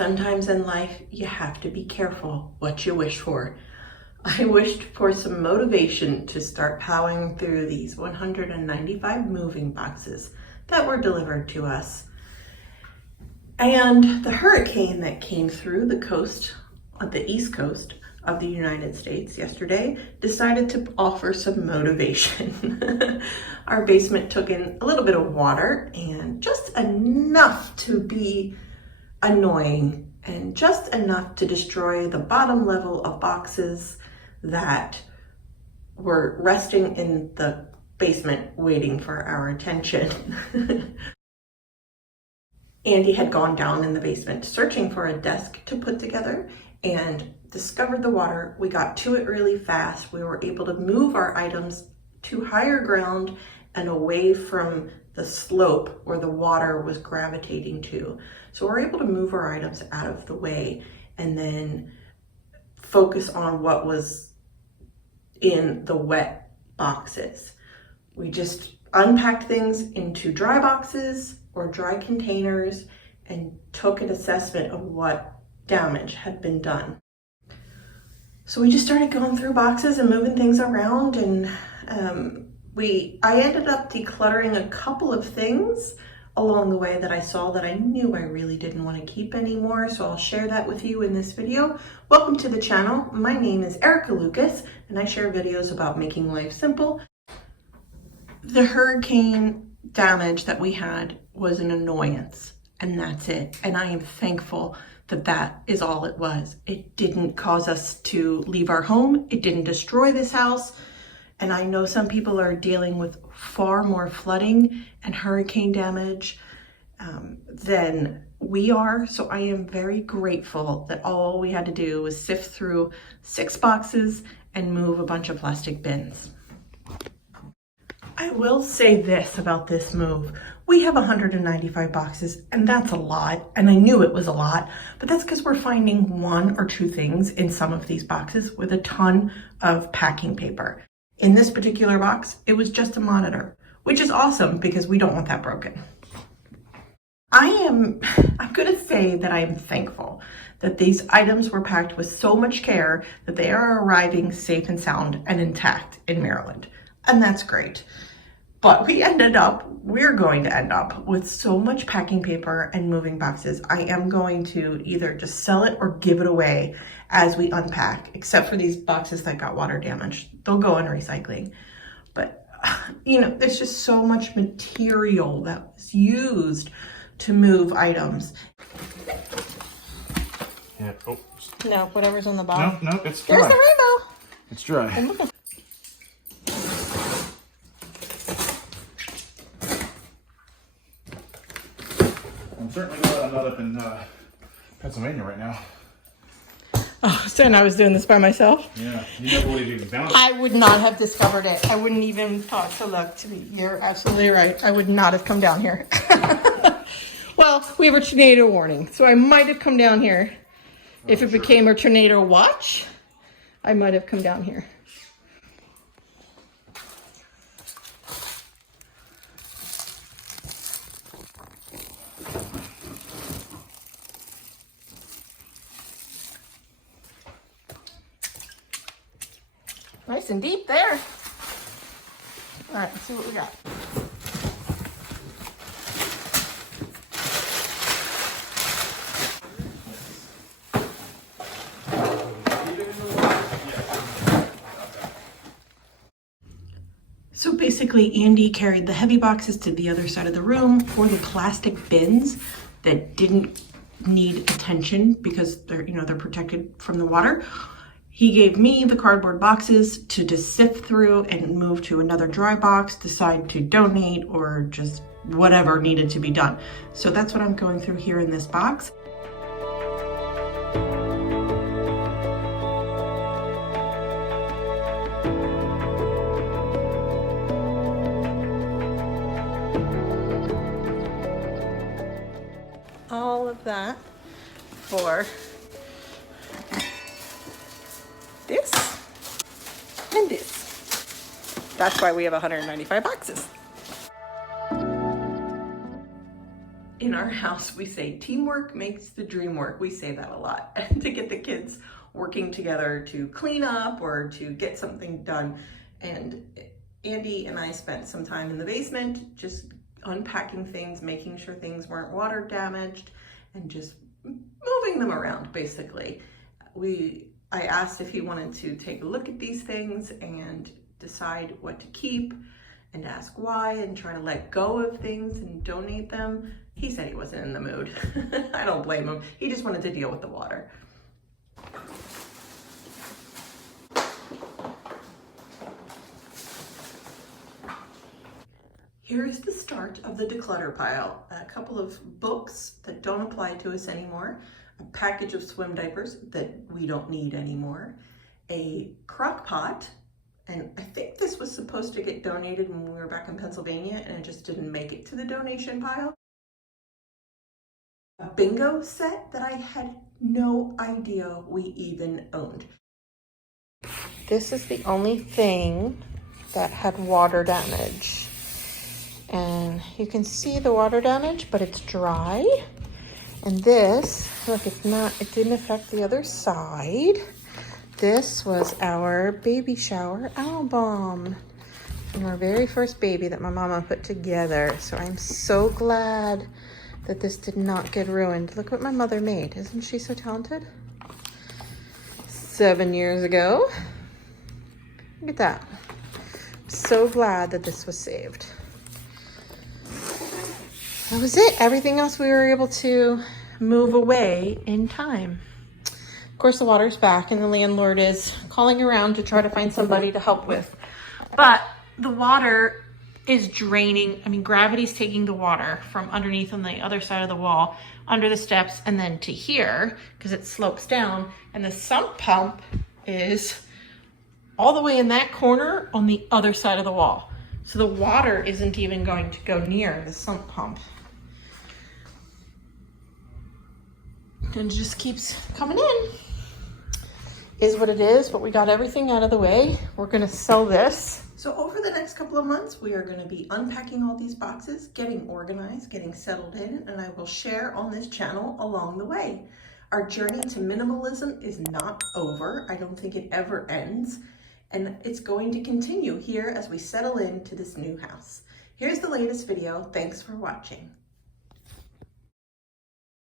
Sometimes in life, you have to be careful what you wish for. I wished for some motivation to start plowing through these 195 moving boxes that were delivered to us. And the hurricane that came through the coast, the East Coast of the United States yesterday, decided to offer some motivation. Our basement took in a little bit of water, and just enough to be annoying and just enough to destroy the bottom level of boxes that were resting in the basement waiting for our attention. Andy had gone down in the basement searching for a desk to put together and discovered the water. We got to it really fast. We were able to move our items to higher ground and away from the slope where the water was gravitating to. So we're able to move our items out of the way and then focus on what was in the wet boxes. We just unpacked things into dry boxes or dry containers and took an assessment of what damage had been done. So we just started going through boxes and moving things around, and I ended up decluttering a couple of things along the way that I saw that I knew I really didn't want to keep anymore, so I'll share that with you in this video. Welcome to the channel. My name is Erica Lucas, and I share videos about making life simple. The hurricane damage that we had was an annoyance, and that's it. And I am thankful that that is all it was. It didn't cause us to leave our home. It didn't destroy this house. And I know some people are dealing with far more flooding and hurricane damage than we are. So I am very grateful that all we had to do was sift through 6 boxes and move a bunch of plastic bins. I will say this about this move. We have 195 boxes, and that's a lot, and I knew it was a lot, but that's because we're finding 1 or 2 things in some of these boxes with a ton of packing paper. In this particular box, it was just a monitor, which is awesome because we don't want that broken. I'm gonna say that I am thankful that these items were packed with so much care that they are arriving safe and sound and intact in Maryland, and that's great. But we're going to end up with so much packing paper and moving boxes. I am going to either just sell it or give it away as we unpack, except for these boxes that got water damage. They'll go in recycling. But, you know, there's just so much material that was used to move items. Yeah. Oh. No, whatever's on the bottom. No, it's dry. There's the rainbow. It's dry. I'm looking. I'm certainly glad I'm not up in Pennsylvania right now. Oh, so I was doing this by myself? Yeah, you never would have even found it. I would not have discovered it. I wouldn't even thought to look. You're absolutely right. I would not have come down here. Well, we have a tornado warning, so I might have come down here. If it became a tornado watch, I might have come down here. Nice and deep there. All right, let's see what we got. So basically, Andy carried the heavy boxes to the other side of the room for the plastic bins that didn't need attention because they're protected from the water. He gave me the cardboard boxes to just sift through and move to another dry box, decide to donate, or just whatever needed to be done. So that's what I'm going through here in this box. All of that for this and this. That's why we have 195 boxes. in our house, we say teamwork makes the dream work. We say that a lot. And to get the kids working together to clean up or to get something done. And Andy and I spent some time in the basement just unpacking things, making sure things weren't water damaged, and just moving them around, basically. I asked if he wanted to take a look at these things and decide what to keep and ask why and try to let go of things and donate them. He said he wasn't in the mood. I don't blame him. He just wanted to deal with the water. Here is the start of the declutter pile. A couple of books that don't apply to us anymore, a package of swim diapers that we don't need anymore, a crock pot, and I think this was supposed to get donated when we were back in Pennsylvania and it just didn't make it to the donation pile. A bingo set that I had no idea we even owned. This is the only thing that had water damage. And you can see the water damage, but it's dry. And this, look, it didn't affect the other side. This was our baby shower album from our very first baby that my mama put together. So I'm so glad that this did not get ruined. Look what my mother made. Isn't she so talented? 7 years ago. Look at that. I'm so glad that this was saved. That was it. Everything else we were able to move away in time. Of course, the water's back and the landlord is calling around to try to find somebody to help with. But the water is draining. I mean, gravity's taking the water from underneath on the other side of the wall, under the steps, and then to here, because it slopes down. And the sump pump is all the way in that corner on the other side of the wall. So the water isn't even going to go near the sump pump. And it just keeps coming in. Is what it is, but we got everything out of the way. We're gonna sell this. So over the next couple of months, we are gonna be unpacking all these boxes, getting organized, getting settled in, and I will share on this channel along the way. Our journey to minimalism is not over. I don't think it ever ends. And it's going to continue here as we settle into this new house. Here's the latest video. Thanks for watching.